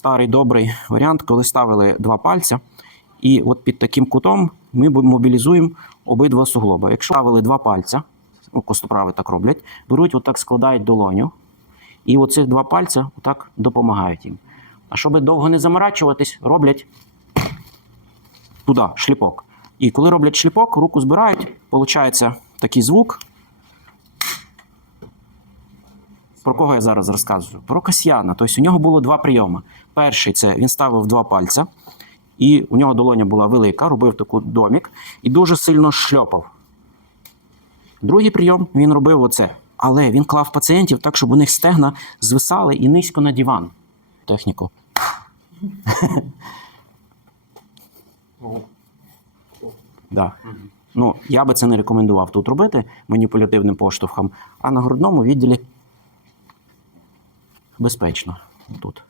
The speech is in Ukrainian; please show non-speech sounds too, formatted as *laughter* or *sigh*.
старий добрий варіант, коли ставили два пальця, і от під таким кутом ми мобілізуємо обидва суглоби. Якщо ставили два пальця, ну, костоправи так роблять, беруть, отак складають долоню, і оцих два пальця отак допомагають їм. А щоб довго не заморачуватись, роблять туди шліпок. І коли роблять шліпок, руку збирають, виходить такий звук. Про кого я зараз розказую? Про Касьяна. Тобто у нього було два прийоми. Перший це він ставив два пальця, і у нього долоня була велика, робив таку домік і дуже сильно шльопав. Другий прийом він робив оце. Але він клав пацієнтів так, щоб у них стегна звисали і низько на диван. Техніку. *laughs* Да. Ну, я би це не рекомендував тут робити маніпулятивним поштовхом, а на грудному відділі безпечно. Тут.